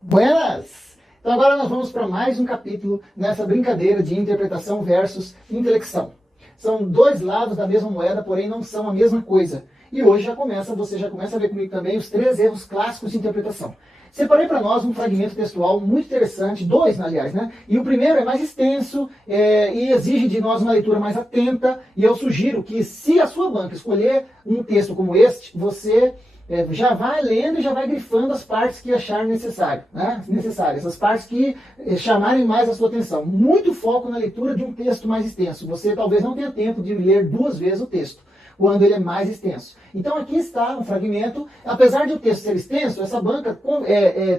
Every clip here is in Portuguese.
Buenas! Então agora nós vamos para mais um capítulo nessa brincadeira de interpretação versus intelecção. São dois lados da mesma moeda, porém não são a mesma coisa. E hoje você já começa a ver comigo também os 3 erros clássicos de interpretação. Separei para nós um fragmento textual muito interessante, 2 aliás, né? E o primeiro é mais extenso e exige de nós uma leitura mais atenta. E eu sugiro que, se a sua banca escolher um texto como este, você já vai lendo e já vai grifando as partes que achar necessário, né? Necessárias, as partes que chamarem mais a sua atenção. Muito foco na leitura de um texto mais extenso. Você talvez não tenha tempo de ler 2 vezes o texto, quando ele é mais extenso. Então aqui está um fragmento. Apesar de o texto ser extenso, essa banca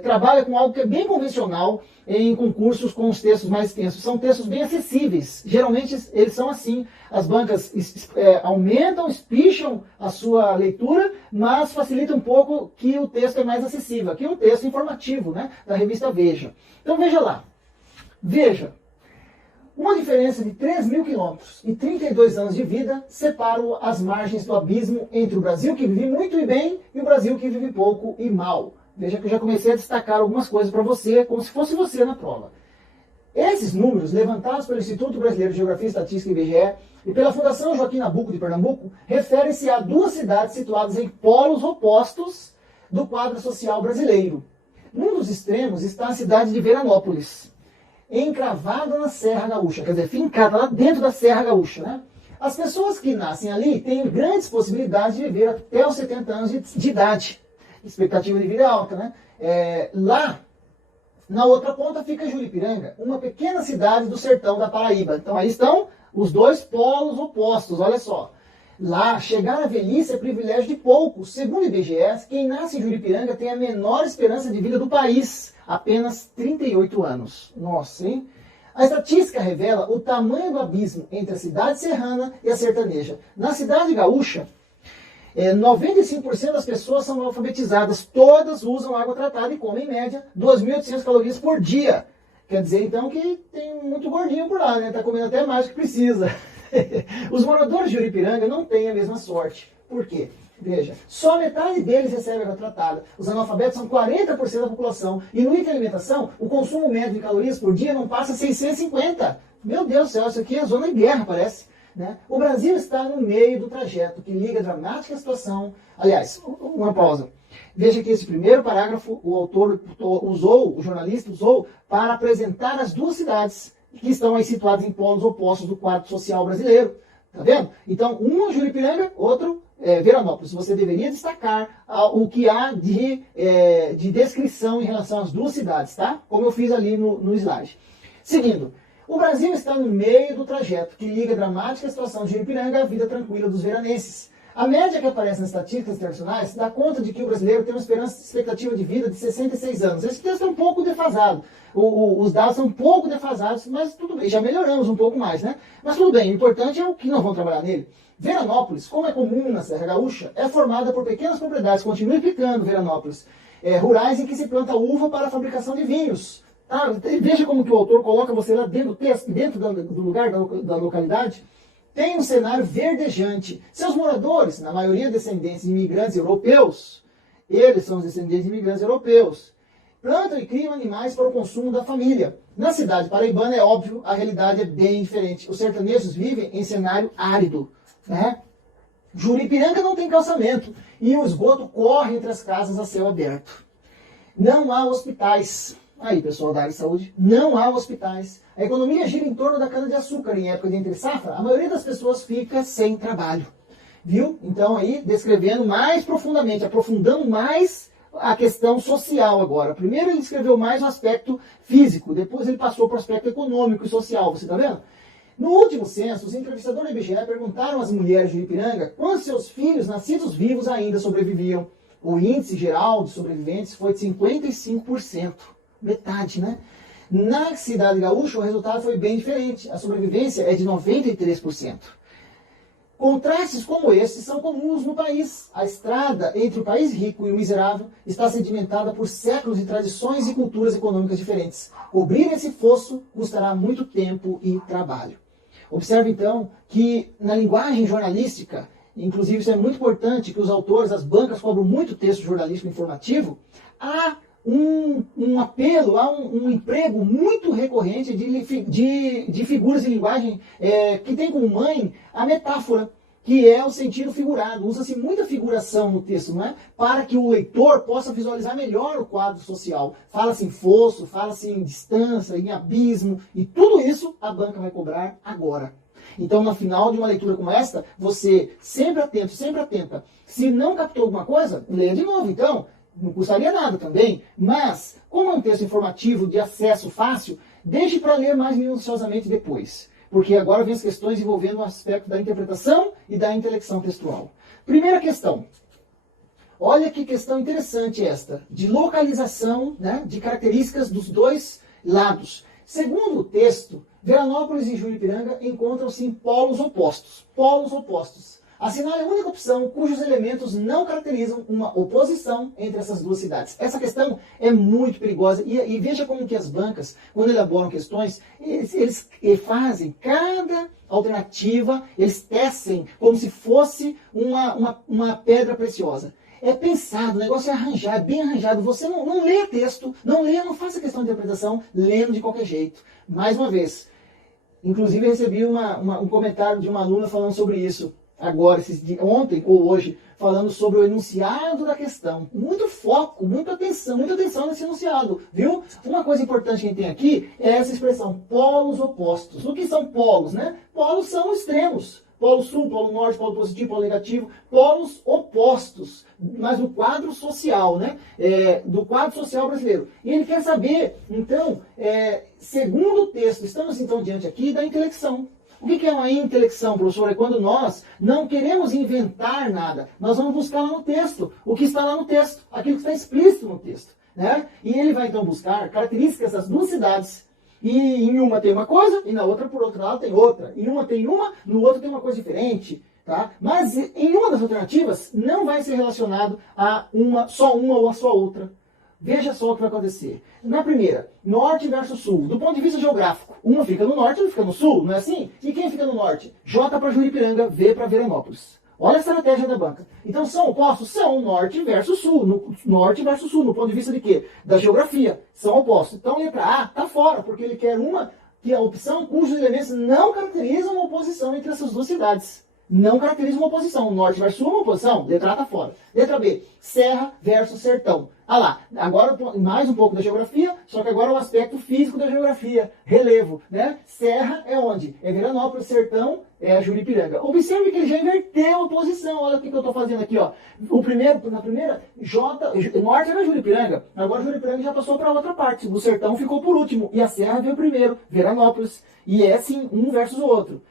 trabalha com algo que é bem convencional em concursos com os textos mais extensos. São textos bem acessíveis. Geralmente eles são assim. As bancas aumentam, espicham a sua leitura, mas facilitam um pouco que o texto é mais acessível. Aqui é um texto informativo, né, da revista Veja. Então veja lá. Veja. Uma diferença de 3.000 quilômetros e 32 anos de vida separam as margens do abismo entre o Brasil que vive muito e bem e o Brasil que vive pouco e mal. Veja que eu já comecei a destacar algumas coisas para você, como se fosse você na prova. Esses números, levantados pelo Instituto Brasileiro de Geografia e Estatística, IBGE, e pela Fundação Joaquim Nabuco de Pernambuco, referem-se a 2 cidades situadas em polos opostos do quadro social brasileiro. Num dos extremos está a cidade de Veranópolis, encravada na Serra Gaúcha, quer dizer, fincada lá dentro da Serra Gaúcha, né? As pessoas que nascem ali têm grandes possibilidades de viver até os 70 anos de idade. Expectativa de vida é alta, né? Lá, na outra ponta, fica Juripiranga, uma pequena cidade do sertão da Paraíba. Então aí estão os 2 polos opostos, olha só. Lá, chegar à velhice é privilégio de poucos. Segundo o IBGE, quem nasce em Juripiranga tem a menor esperança de vida do país, apenas 38 anos. Nossa, hein? A estatística revela o tamanho do abismo entre a cidade serrana e a sertaneja. Na cidade gaúcha, 95% das pessoas são alfabetizadas, todas usam água tratada e comem, em média, 2.800 calorias por dia. Quer dizer, então, que tem muito gordinho por lá, né? Tá comendo até mais do que precisa. Os moradores de Juripiranga não têm a mesma sorte. Por quê? Veja, só metade deles recebe água tratada. Os analfabetos são 40% da população. E no item alimentação, o consumo médio de calorias por dia não passa 650. Meu Deus do céu, isso aqui é zona de guerra, parece. Né? O Brasil está no meio do trajeto que liga a dramática situação. Aliás, uma pausa. Veja que esse primeiro parágrafo o autor usou, o jornalista usou, para apresentar as 2 cidades que estão aí situadas em polos opostos do quadro social brasileiro. Tá vendo? Então, um é Juripiranga, outro Veranópolis. Você deveria destacar o que há de descrição em relação às 2 cidades, tá? Como eu fiz ali no slide. Seguindo. O Brasil está no meio do trajeto que liga a dramática situação de Juripiranga à vida tranquila dos veranenses. A média que aparece nas estatísticas internacionais dá conta de que o brasileiro tem uma expectativa de vida de 66 anos. Esse texto é um pouco defasado. Os dados são um pouco defasados, mas tudo bem, já melhoramos um pouco mais, né? Mas tudo bem, o importante é o que nós vamos trabalhar nele. Veranópolis, como é comum na Serra Gaúcha, é formada por pequenas propriedades, continue explicando Veranópolis, rurais em que se planta uva para a fabricação de vinhos. Veja como que o autor coloca você lá dentro do texto, dentro do lugar, da localidade. Tem um cenário verdejante. Seus moradores, na maioria descendentes de imigrantes europeus, eles são os descendentes de imigrantes europeus, plantam e criam animais para o consumo da família. Na cidade paraibana, é óbvio, a realidade é bem diferente. Os sertanejos vivem em cenário árido. Né? Juripiranga não tem calçamento e o esgoto corre entre as casas a céu aberto. Não há hospitais. Aí, pessoal da área de saúde, não há hospitais. A economia gira em torno da cana-de-açúcar. Em época de entre-safra, a maioria das pessoas fica sem trabalho. Viu? Então, aí, descrevendo mais profundamente, aprofundando mais a questão social agora. Primeiro ele escreveu mais o aspecto físico, depois ele passou para o aspecto econômico e social. Você está vendo? No último censo, os entrevistadores da IBGE perguntaram às mulheres de Juripiranga quantos seus filhos nascidos vivos ainda sobreviviam. O índice geral de sobreviventes foi de 55%. Metade, né? Na cidade gaúcha, o resultado foi bem diferente. A sobrevivência é de 93%. Contrastes como esses são comuns no país. A estrada entre o país rico e o miserável está sedimentada por séculos de tradições e culturas econômicas diferentes. Cobrir esse fosso custará muito tempo e trabalho. Observe, então, que na linguagem jornalística, inclusive isso é muito importante, que os autores, as bancas cobram muito texto jornalístico informativo, há um apelo a um emprego muito recorrente de figuras de linguagem que tem como mãe a metáfora, que é o sentido figurado. Usa-se muita figuração no texto, não é? Para que o leitor possa visualizar melhor o quadro social. Fala-se em fosso, fala-se em distância, em abismo, e tudo isso a banca vai cobrar agora. Então, no final de uma leitura como esta, você sempre atento, sempre atenta. Se não captou alguma coisa, leia de novo. Então, não custaria nada também, mas, como é um texto informativo de acesso fácil, deixe para ler mais minuciosamente depois. Porque agora vem as questões envolvendo o aspecto da interpretação e da intelecção textual. Primeira questão. Olha que questão interessante esta, de localização, né, de características dos dois lados. Segundo o texto, Veranópolis e Juripiranga encontram-se em polos opostos. Polos opostos. Assinale a única opção cujos elementos não caracterizam uma oposição entre essas duas cidades. Essa questão é muito perigosa e veja como que as bancas, quando elaboram questões, eles fazem cada alternativa, eles tecem como se fosse uma pedra preciosa. É pensado, o negócio é arranjar, é bem arranjado. Você não lê texto, não faça questão de interpretação lendo de qualquer jeito. Mais uma vez, inclusive recebi um comentário de uma aluna falando sobre isso. Agora, ontem ou hoje, falando sobre o enunciado da questão. Muito foco, muita atenção nesse enunciado, viu? Uma coisa importante que a gente tem aqui é essa expressão, polos opostos. O que são polos, né? Polos são extremos. Polo sul, polo norte, polo positivo, polo negativo. Polos opostos, mas do quadro social, né? Do quadro social brasileiro. E ele quer saber, então, segundo o texto, estamos então diante aqui da intelecção. O que é uma intelecção, professor? É quando nós não queremos inventar nada. Nós vamos buscar lá no texto, o que está lá no texto, aquilo que está explícito no texto. Né? E ele vai então buscar características das duas cidades. E em uma tem uma coisa, e na outra, por outro lado, tem outra. Em uma tem uma, no outro tem uma coisa diferente. Tá? Mas em uma das alternativas não vai ser relacionado a só uma ou a só outra. Veja só o que vai acontecer. Na primeira, norte versus sul. Do ponto de vista geográfico, uma fica no norte e outra fica no sul, não é assim? E quem fica no norte? J para Juripiranga, V para Veranópolis. Olha a estratégia da banca. Então são opostos? São norte versus sul. Norte versus sul, no ponto de vista de quê? Da geografia. São opostos. Então a letra A está fora, porque ele quer uma que é a opção cujos elementos não caracterizam uma oposição entre essas duas cidades. Não caracteriza uma oposição. Norte versus sul é uma oposição. Letra A está fora. Letra B, serra versus sertão. Ah lá, agora mais um pouco da geografia, só que agora o aspecto físico da geografia. Relevo, né? Serra é onde? É Veranópolis, sertão é Juripiranga. Observe que ele já inverteu a posição. Olha o que eu estou fazendo aqui, ó. Na primeira, norte era Juripiranga. Agora Juripiranga já passou para outra parte. O sertão ficou por último. E a serra veio primeiro, Veranópolis. E é assim, um versus o outro.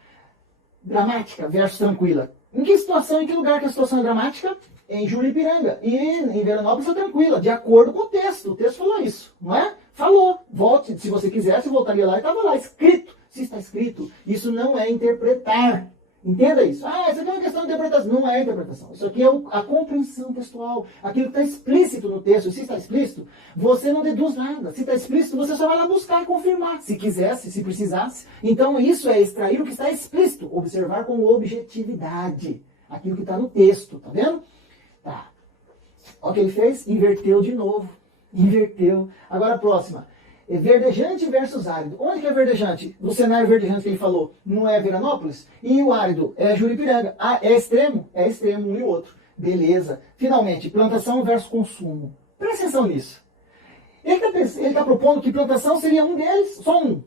Dramática versus tranquila. Em que situação, em que lugar que a situação é dramática? Em Juripiranga. E em Veranópolis é tranquila, de acordo com o texto. O texto falou isso, não é? Falou. Volte, se você quisesse, voltaria lá e estava lá, escrito. Se está escrito, isso não é interpretar. Entenda isso. Isso aqui é uma questão de interpretação. Não é interpretação. Isso aqui é a compreensão textual. Aquilo que está explícito no texto. Se está explícito, você não deduz nada. Se está explícito, você só vai lá buscar e confirmar. Se quisesse, se precisasse. Então isso é extrair o que está explícito. Observar com objetividade. Aquilo que está no texto. Tá vendo? Tá. Olha o que ele fez. Inverteu de novo. Inverteu. Agora a próxima. Verdejante versus árido. Onde que é verdejante? No cenário verdejante que ele falou, não é Veranópolis? E o árido é Juripiranga. É extremo? É extremo, um e o outro. Beleza. Finalmente, plantação versus consumo. Presta atenção nisso. Ele está propondo que plantação seria um deles, só um.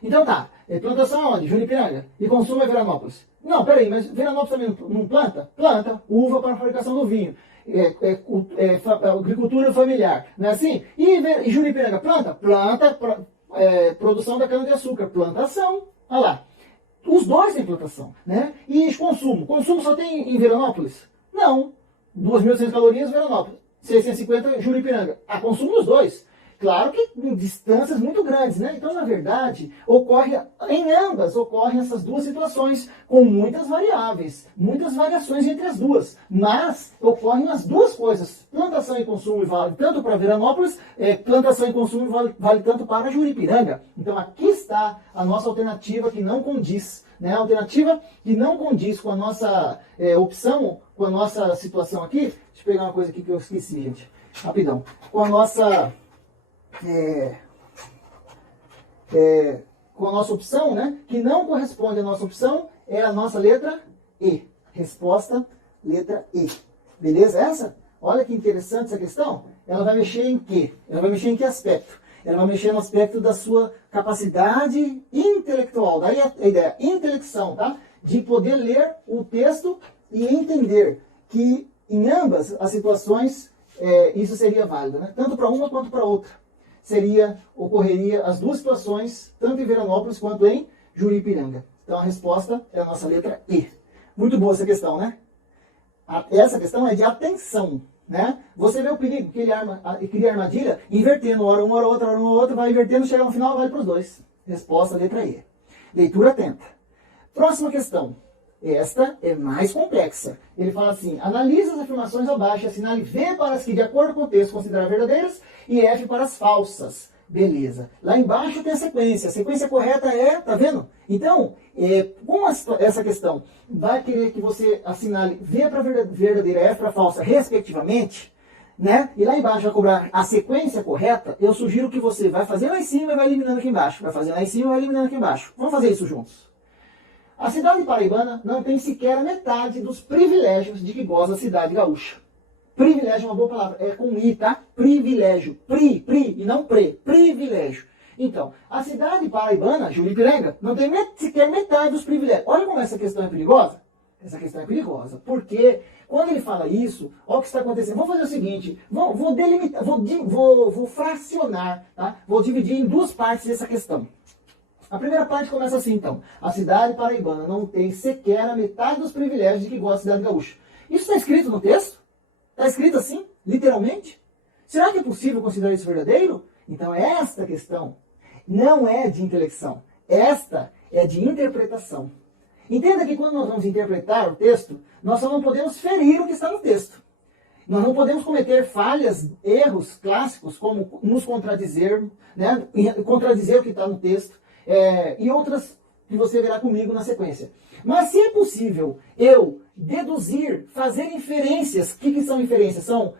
Então tá, plantação é onde? Juripiranga. E consumo é Veranópolis. Não, peraí, mas Veranópolis também não planta? Planta. Uva para a fabricação do vinho. Agricultura familiar, não é assim? E Juripiranga planta? Planta, produção da cana-de-açúcar, plantação, olha lá. Os dois têm plantação, né? E consumo? Consumo só tem em Veranópolis? Não. 2.100 calorias, Veranópolis. 650, Juripiranga. Consumo dos dois. Claro que em distâncias muito grandes, né? Então, na verdade, em ambas ocorrem essas duas situações com muitas variáveis, muitas variações entre as duas. Mas ocorrem as duas coisas. Plantação e consumo vale tanto para Veranópolis, plantação e consumo vale tanto para Juripiranga. Então, aqui está a nossa alternativa que não condiz. Né? A alternativa que não condiz com a nossa opção, com a nossa situação aqui. Deixa eu pegar uma coisa aqui que eu esqueci, gente. Rapidão. Com a nossa com a nossa opção, né, que não corresponde à nossa opção, é a nossa letra E. Resposta, letra E. Beleza essa? Olha que interessante essa questão. Ela vai mexer em quê? Ela vai mexer em que aspecto? Ela vai mexer no aspecto da sua capacidade intelectual. Daí a ideia, intelecção, tá? De poder ler o texto e entender que em ambas as situações isso seria válido, né? Tanto para uma quanto para outra. Ocorreria as duas situações, tanto em Veranópolis quanto em Juripiranga. Então a resposta é a nossa letra E. Muito boa essa questão, né? Essa questão é de atenção, né? Você vê o perigo que ele cria armadilha, invertendo, hora uma, hora outra, vai invertendo, chega no final, vale para os dois. Resposta, letra E. Leitura atenta. Próxima questão. Esta é mais complexa. Ele fala assim, analisa as afirmações abaixo e assinale V para as que, de acordo com o texto, considera verdadeiras e F para as falsas. Beleza. Lá embaixo tem a sequência. A sequência correta é, tá vendo? Então, com essa questão, vai querer que você assinale V para verdadeira e F para falsa, respectivamente, né? E lá embaixo vai cobrar a sequência correta. Eu sugiro que você vai fazer lá em cima e vai eliminando aqui embaixo. Vai fazer lá em cima e vai eliminando aqui embaixo. Vamos fazer isso juntos. A cidade paraibana não tem sequer a metade dos privilégios de que goza a cidade gaúcha. Privilégio é uma boa palavra, é com I, tá? Privilégio, pri, e não privilégio. Então, a cidade paraibana, Juripiranga, não tem sequer metade dos privilégios. Olha como essa questão é perigosa. Essa questão é perigosa, porque quando ele fala isso, olha o que está acontecendo. Vou fazer o seguinte, vou delimitar, vou fracionar, tá? Vou dividir em duas partes essa questão. A primeira parte começa assim, então. A cidade paraibana não tem sequer a metade dos privilégios de que gosta a cidade gaúcha. Isso está escrito no texto? Está escrito assim, literalmente? Será que é possível considerar isso verdadeiro? Então esta questão não é de intelecção. Esta é de interpretação. Entenda que quando nós vamos interpretar o texto, nós só não podemos ferir o que está no texto. Nós não podemos cometer falhas, erros clássicos, como nos contradizer, né? Contradizer o que está no texto. E outras que você verá comigo na sequência. Mas se é possível eu deduzir, fazer inferências, o que são inferências? São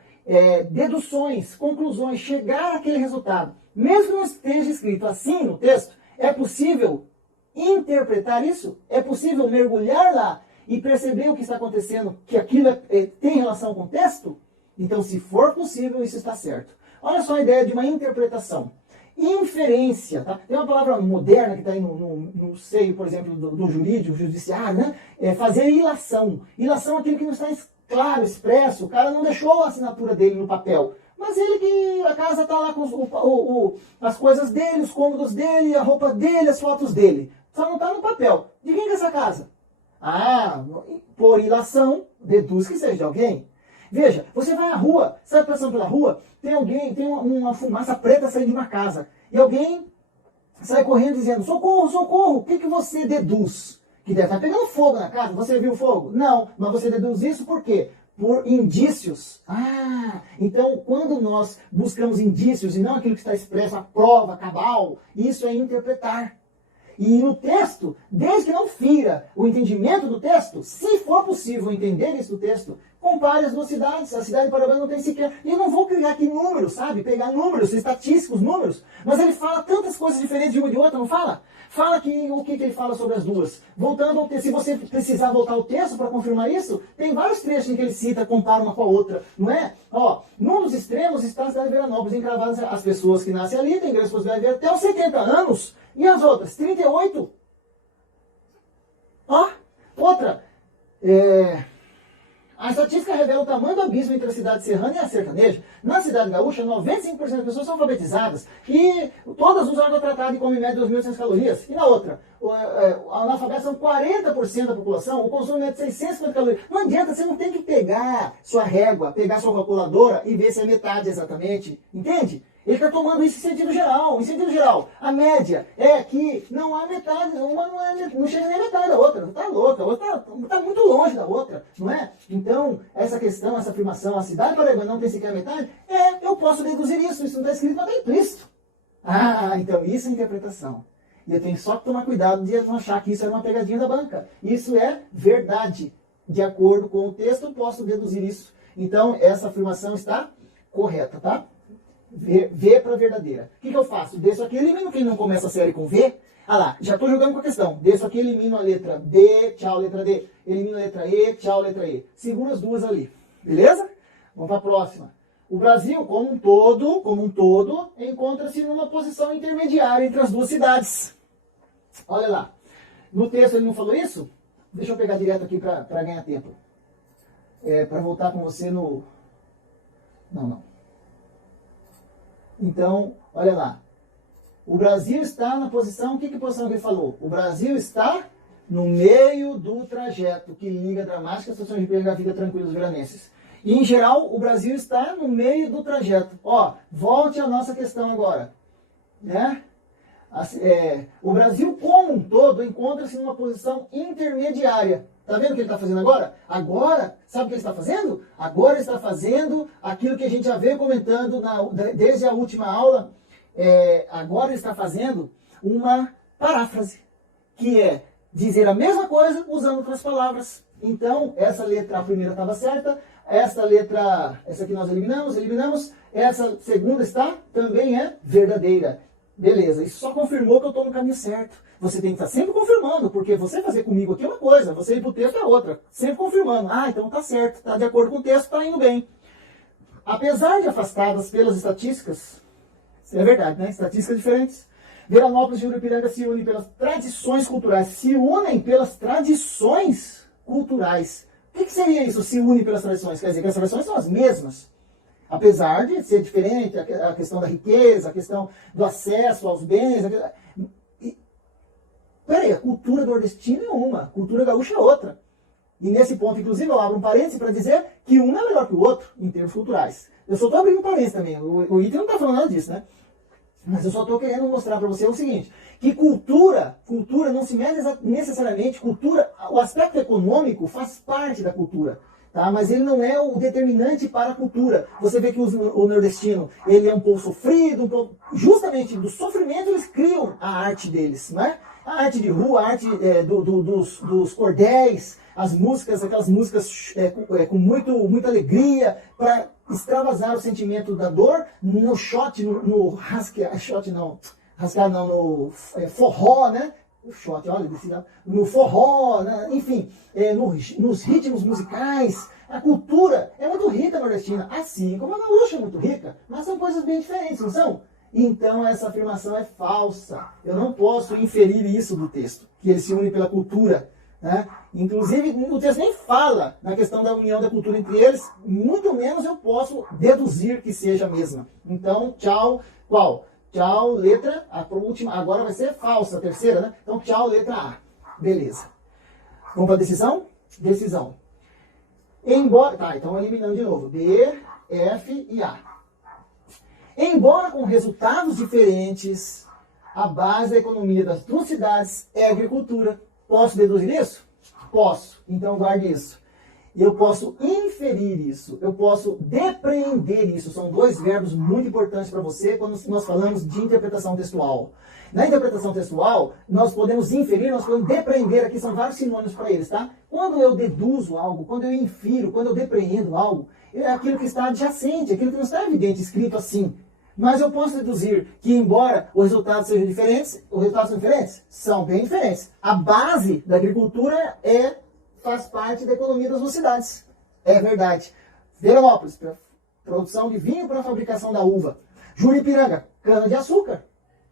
deduções, conclusões, chegar àquele resultado. Mesmo que não esteja escrito assim no texto, é possível interpretar isso? É possível mergulhar lá e perceber o que está acontecendo, que aquilo tem relação com o texto? Então, se for possível, isso está certo. Olha só a ideia de uma interpretação. Inferência, tá? Tem uma palavra moderna que está aí no seio, por exemplo, do jurídico, judiciário, né? Fazer ilação. Ilação é aquilo que não está claro, expresso. O cara não deixou a assinatura dele no papel. Mas ele que a casa está lá com as coisas dele, os cômodos dele, a roupa dele, as fotos dele. Só não está no papel. De quem que é essa casa? Por ilação, deduz que seja de alguém. Veja, você vai à rua, sai passando pela rua, tem uma fumaça preta saindo de uma casa. E alguém sai correndo dizendo, socorro, socorro, o que você deduz? Que deve estar pegando fogo na casa, você viu fogo? Não, mas você deduz isso por quê? Por indícios. Então quando nós buscamos indícios e não aquilo que está expresso, a prova, cabal, isso é interpretar. E no texto, desde que não fira o entendimento do texto, se for possível entender isso do texto, compare as duas cidades. A cidade de Paraibana não tem sequer... E eu não vou criar aqui números, sabe? Pegar números, estatísticos, números. Mas ele fala tantas coisas diferentes de uma e de outra, não fala? Fala o que ele fala sobre as duas. Voltando ao texto, se você precisar voltar ao texto para confirmar isso, tem vários trechos em que ele cita, compara uma com a outra, não é? Num dos extremos está a cidade de Veranópolis, encravadas as pessoas que nascem ali, têm grandes possibilidades de viver até os 70 anos, e as outras, 38. Outra. A estatística revela o tamanho do abismo entre a cidade serrana e a sertaneja. Na cidade gaúcha, 95% das pessoas são alfabetizadas e todas usam água tratada e comem em média 2.800 calorias. E na outra, analfabetos são 40% da população, o consumo é de 650 calorias. Não adianta, você não tem que pegar sua régua, pegar sua calculadora e ver se é metade exatamente. Entende? Ele está tomando isso em sentido geral. Em sentido geral, a média é que não há metade, uma não chega nem a metade da outra. Está louca, a outra está muito longe da outra, não é? Então, essa questão, essa afirmação, a cidade paraibana não tem sequer a metade, eu posso deduzir isso. Isso não está escrito, mas está implícito. Então isso é interpretação. E eu tenho só que tomar cuidado de não achar que isso era uma pegadinha da banca. Isso é verdade. De acordo com o texto, eu posso deduzir isso. Então, essa afirmação está correta, tá? V para verdadeira. O que eu faço? Desço aqui, elimino quem não começa a série com V. Ah lá, já estou jogando com a questão. Desço aqui, elimino a letra B, tchau, letra D. Elimino a letra E, tchau, letra E. Seguro as duas ali. Beleza? Vamos para a próxima. O Brasil, como um todo, encontra-se numa posição intermediária entre as duas cidades. Olha lá. No texto ele não falou isso? Deixa eu pegar direto aqui para ganhar tempo. Para voltar com você no... Não. Então, olha lá. O Brasil está na posição... Que posição que ele falou? O Brasil está no meio do trajeto que liga a dramática situação de perigo à vida tranquila dos veranenses. E, em geral, o Brasil está no meio do trajeto. Ó, volte à nossa questão agora. Né? O Brasil, como um todo, encontra-se numa posição intermediária. Está vendo o que ele está fazendo agora? Agora, sabe o que ele está fazendo? Agora ele está fazendo aquilo que a gente já veio comentando desde a última aula. Agora ele está fazendo uma paráfrase, que é dizer a mesma coisa usando outras palavras. Então, essa letra, a primeira estava certa, essa aqui nós eliminamos, essa segunda também é verdadeira. Beleza, isso só confirmou que eu estou no caminho certo. Você tem que estar sempre confirmando, porque você fazer comigo aqui é uma coisa, você ir para o texto é outra. Sempre confirmando. Ah, então está certo, está de acordo com o texto, está indo bem. Apesar de afastadas pelas estatísticas, é verdade, né? Estatísticas diferentes. Veranópolis e Juripiranga se unem pelas tradições culturais. Se unem pelas tradições culturais. O que seria isso, se unem pelas tradições? Quer dizer que as tradições são as mesmas. Apesar de ser diferente, a questão da riqueza, a questão do acesso aos bens. Peraí, a cultura nordestina é uma, a cultura gaúcha é outra. E nesse ponto, inclusive, eu abro um parênteses para dizer que um é melhor que o outro, em termos culturais. Eu só estou abrindo um parênteses também, o item não está falando nada disso, né? Mas eu só estou querendo mostrar para você o seguinte, que cultura não se mede necessariamente, o aspecto econômico faz parte da cultura. Tá? Mas ele não é o determinante para a cultura. Você vê que o nordestino, ele é um povo sofrido, justamente do sofrimento eles criam a arte deles, né? A arte de rua, a arte dos cordéis, as músicas, aquelas músicas com muita alegria, para extravasar o sentimento da dor no forró, né? O shot, olha, no forró, né? Enfim, nos ritmos musicais. A cultura é muito rica nordestina, assim como a gaúcha é muito rica, mas são coisas bem diferentes, não são? Então essa afirmação é falsa. Eu não posso inferir isso do texto, que eles se unem pela cultura. Né? Inclusive, o texto nem fala na questão da união da cultura entre eles, muito menos eu posso deduzir que seja a mesma. Então, tchau, qual? Tchau, letra, a última, agora vai ser falsa, a terceira, né? Então, tchau, letra A. Beleza. Vamos para a decisão? Decisão. Embora, tá, então eliminando de novo. D, F e A. Embora com resultados diferentes, a base da economia das duas cidades é a agricultura. Posso deduzir isso? Posso. Então, guarde isso. Eu posso inferir isso, eu posso depreender isso. São dois verbos muito importantes para você quando nós falamos de interpretação textual. Na interpretação textual, nós podemos inferir, nós podemos depreender, aqui são vários sinônimos para eles, tá? Quando eu deduzo algo, quando eu infiro, quando eu depreendo algo, é aquilo que está adjacente, aquilo que não está evidente, escrito assim. Mas eu posso deduzir que, embora os resultados sejam diferentes, os resultados são diferentes? São bem diferentes. A base da agricultura faz parte da economia das duas cidades. É verdade. Veranópolis, produção de vinho para a fabricação da uva. Juripiranga, cana-de-açúcar,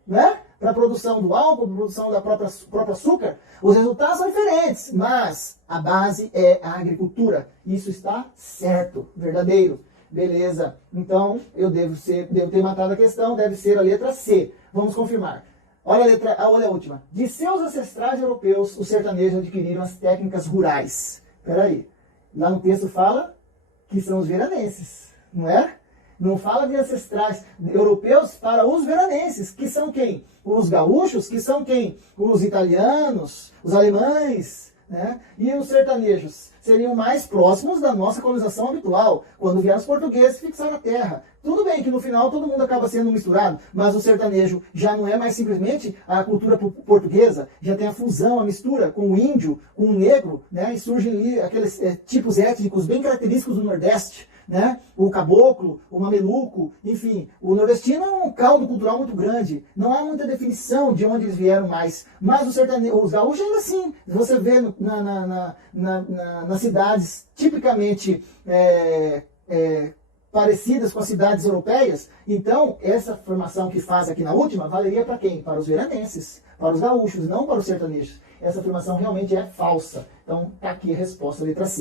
né? Para a produção do álcool, para a produção da própria açúcar. Os resultados são diferentes, mas a base é a agricultura. Isso está certo, verdadeiro. Beleza. Então, eu devo ter matado a questão, deve ser a letra C. Vamos confirmar. Olha a última. De seus ancestrais europeus, os sertanejos adquiriram as técnicas rurais. Espera aí. Lá no texto fala que são os veranenses, não é? Não fala de ancestrais europeus para os veranenses, que são quem? Os gaúchos, que são quem? Os italianos, os alemães, né? E os sertanejos seriam mais próximos da nossa colonização habitual, quando vieram os portugueses fixaram a terra. Tudo bem que no final todo mundo acaba sendo misturado, mas o sertanejo já não é mais simplesmente a cultura portuguesa, já tem a fusão, a mistura com o índio, com o negro, né? E surgem ali aqueles tipos étnicos bem característicos do Nordeste, né? O caboclo, o mameluco, enfim, o nordestino é um caldo cultural muito grande. Não há muita definição de onde eles vieram mais. Mas os gaúchos ainda assim, você vê nas cidades tipicamente parecidas com as cidades europeias, então essa formação que faz aqui na última valeria para quem? Para os veranenses, para os gaúchos, não para os sertanejos. Essa afirmação realmente é falsa. Então, está aqui a resposta, letra C.